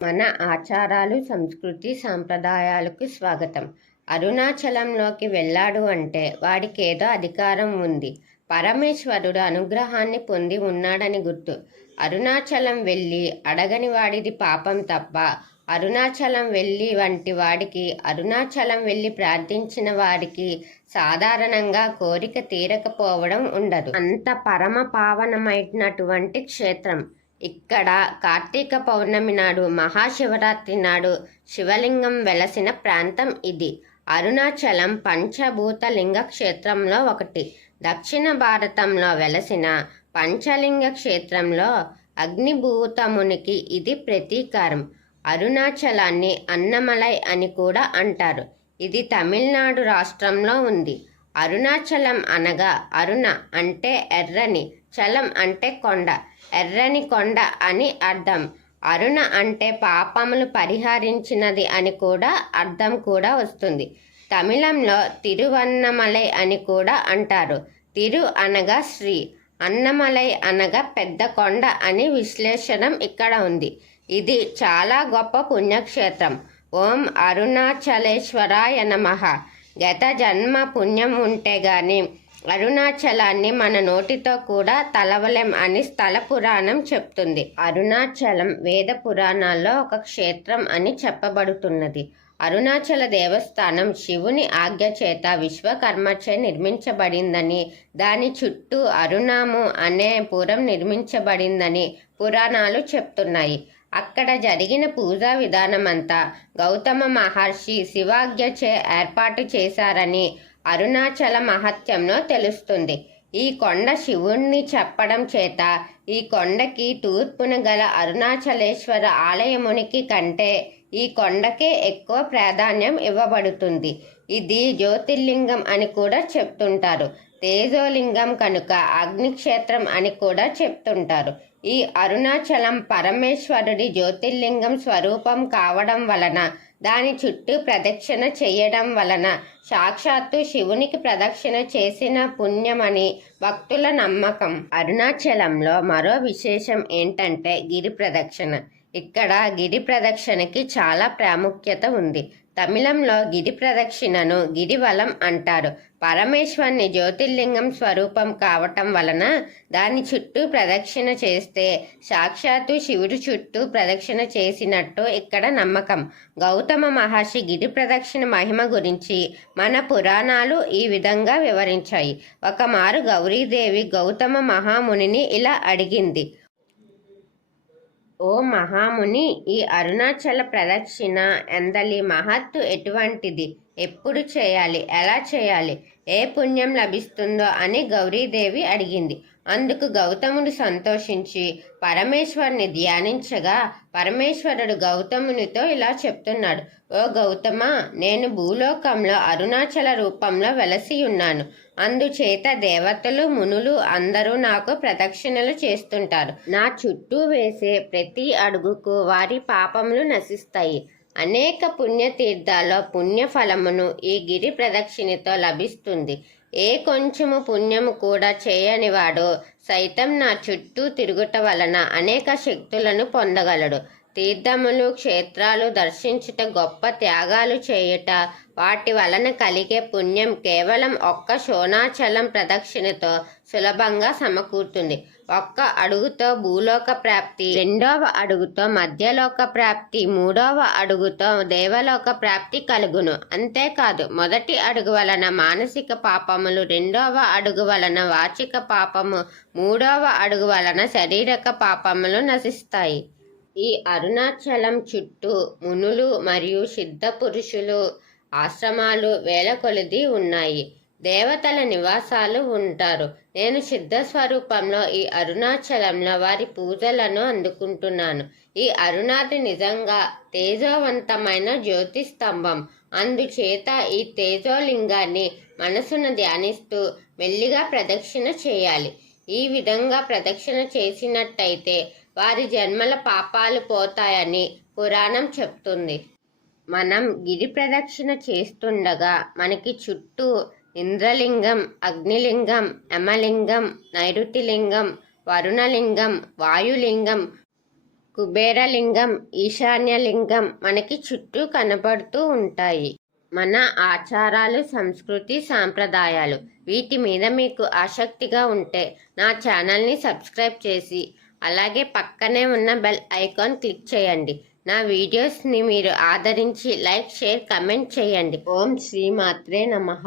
మన ఆచారాలు, సంస్కృతి, సాంప్రదాయాలకు స్వాగతం. అరుణాచలంలోకి వెళ్ళాడు అంటే వాడికేదో అధికారం ఉంది. పరమేశ్వరుడు అనుగ్రహాన్ని పొంది ఉన్నాడని గుర్తు. అరుణాచలం వెళ్ళి అడగని వాడిది పాపం తప్ప అరుణాచలం వెళ్ళి వంటి వాడికి, అరుణాచలం వెళ్ళి ప్రార్థించిన వాడికి సాధారణంగా కోరిక తీరకపోవడం ఉండదు. అంత పరమ పావనమైనటువంటి క్షేత్రం. ఇక్కడ కార్తీక పౌర్ణమి నాడు, మహాశివరాత్రి నాడు శివలింగం వెలసిన ప్రాంతం ఇది. అరుణాచలం పంచభూతలింగ క్షేత్రంలో ఒకటి. దక్షిణ భారతంలో వెలసిన పంచలింగ క్షేత్రంలో అగ్నిభూతమునికి ఇది ప్రతీకారం. అరుణాచలాన్ని అన్నమలై అని కూడా అంటారు. ఇది తమిళనాడు రాష్ట్రంలో ఉంది. అరుణాచలం అనగా అరుణ అంటే ఎర్రని, చలం అంటే కొండ, ఎర్రని కొండ అని అర్థం. అరుణ అంటే పాపములు పరిహరించినది అని కూడా అర్థం కూడా వస్తుంది. తమిళంలో తిరువన్నమలై అని కూడా అంటారు. తిరు అనగా శ్రీ, అన్నమలై అనగా పెద్ద కొండ అని విశ్లేషణం ఇక్కడ ఉంది. ఇది చాలా గొప్ప పుణ్యక్షేత్రం. ఓం అరుణాచలేశ్వరాయ నమః. గత జన్మ పుణ్యం ఉంటే గాని అరుణాచలాన్ని మన నోటితో కూడా తలవలెం అని స్థల పురాణం చెప్తుంది. అరుణాచలం వేద పురాణాల్లో ఒక క్షేత్రం అని చెప్పబడుతున్నది. అరుణాచల దేవస్థానం శివుని ఆజ్ఞ చేత విశ్వకర్మచే నిర్మించబడిందని, దాని చుట్టూ అరుణాము అనే పురం నిర్మించబడిందని పురాణాలు చెప్తున్నాయి. అక్కడ జరిగిన పూజా విధానమంతా గౌతమ మహర్షి శివాజ్ఞచే ఏర్పాటు చేశారని అరుణాచల మహత్యంలో తెలుస్తుంది. ఈ కొండ శివుణ్ణి చెప్పడం చేత ఈ కొండకి తూర్పున గల అరుణాచలేశ్వర ఆలయమునికి కంటే ఈ కొండకే ఎక్కువ ప్రాధాన్యం ఇవ్వబడుతుంది. ఇది జ్యోతిర్లింగం అని కూడా చెప్తుంటారు. తేజోలింగం కనుక అగ్నిక్షేత్రం అని కూడా చెప్తుంటారు. ఈ అరుణాచలం పరమేశ్వరుడి జ్యోతిర్లింగం స్వరూపం కావడం వలన, దాని చుట్టూ ప్రదక్షిణ చేయడం వలన సాక్షాత్తు శివునికి ప్రదక్షిణ చేసిన పుణ్యమని భక్తుల నమ్మకం. అరుణాచలంలో మరో విశేషం ఏంటంటే గిరి ప్రదక్షిణ. ఇక్కడ గిరి ప్రదక్షిణకి చాలా ప్రాముఖ్యత ఉంది. తమిళంలో గిరి ప్రదక్షిణను గిరివలం అంటారు. పరమేశ్వరుని జ్యోతిర్లింగం స్వరూపం కావటం వలన దాని చుట్టూ ప్రదక్షిణ చేస్తే సాక్షాత్తు శివుడి చుట్టూ ప్రదక్షిణ చేసినట్టు ఇక్కడ నమ్మకం. గౌతమ మహర్షి గిరి ప్రదక్షిణ మహిమ గురించి మన పురాణాలు ఈ విధంగా వివరించాయి. ఒకమారు గౌరీదేవి గౌతమ మహామునిని ఇలా అడిగింది: ఓ మహాముని, ఈ అరుణాచల ప్రదక్షిణ ఎందలి మహత్తు ఎటువంటిది? ఎప్పుడు చేయాలి? ఎలా చేయాలి? ఏ పుణ్యం లభిస్తుందో అని గౌరీదేవి అడిగింది. అందుకు గౌతముడు సంతోషించి పరమేశ్వరుని ధ్యానించగా పరమేశ్వరుడు గౌతమునితో ఇలా చెప్తున్నాడు: ఓ గౌతమ, నేను భూలోకంలో అరుణాచల రూపంలో వెలసి ఉన్నాను. అందుచేత దేవతలు, మునులు అందరూ నాకు ప్రదక్షిణలు చేస్తుంటారు. నా చుట్టూ వేసే ప్రతి అడుగుకు వారి పాపములు నశిస్తాయి. అనేక పుణ్యతీర్థాల్లో పుణ్యఫలమును ఈ గిరి ప్రదక్షిణతో లభిస్తుంది. ఏ కొంచెము పుణ్యము కూడా చేయనివాడు సైతం నా చుట్టూ తిరుగుట వలన అనేక శక్తులను పొందగలడు. తీర్థములు, క్షేత్రాలు దర్శించుట, గొప్ప త్యాగాలు చేయుట, వాటి వలన కలిగే పుణ్యం కేవలం ఒక్క శోణాచలం ప్రదక్షిణతో సులభంగా సమకూరుతుంది. ఒక్క అడుగుతో భూలోక ప్రాప్తి, రెండవ అడుగుతో మధ్యలోక ప్రాప్తి, మూడవ అడుగుతో దేవలోక ప్రాప్తి కలుగును. అంతేకాదు, మొదటి అడుగు వలన మానసిక పాపములు, రెండవ అడుగు వలన వాచిక పాపము, మూడవ అడుగు వలన శారీరక పాపములు నశిస్తాయి. ఈ అరుణాచలం చుట్టూ మునులు మరియు సిద్ధ పురుషులు ఆశ్రమాలు వేల కొలది ఉన్నాయి. దేవతల నివాసాలు ఉంటారు. నేను సిద్ధ స్వరూపంలో ఈ అరుణాచలంలో వారి పూజలను అందుకుంటున్నాను. ఈ అరుణాది నిజంగా తేజోవంతమైన జ్యోతి స్తంభం. అందుచేత ఈ తేజోలింగాన్ని మనసును ధ్యానిస్తూ మెల్లిగా ప్రదక్షిణ చేయాలి. ఈ విధంగా ప్రదక్షిణ చేసినట్టయితే వారి జన్మల పాపాలు పోతాయని పురాణం చెప్తుంది. మనం గిరి ప్రదక్షిణ చేస్తుండగా మనకి చుట్టూ ఇంద్రలింగం, అగ్నిలింగం, యమలింగం, నైరుతిలింగం, వరుణలింగం, వాయులింగం కుబేరలింగం, ఈశాన్యలింగం మనకి చుట్టూ కనబడుతూ ఉంటాయి. మన ఆచారాలు, సంస్కృతి, సాంప్రదాయాలు వీటి మీద మీకు ఆసక్తిగా ఉంటే నా ఛానల్ని సబ్స్క్రైబ్ చేసి అలాగే పక్కనే ఉన్న బెల్ ఐకాన్ క్లిక్ చేయండి. నా వీడియోస్ని మీరు ఆదరించి లైక్, షేర్, కమెంట్ చేయండి. ఓం శ్రీ మాత్రే నమః.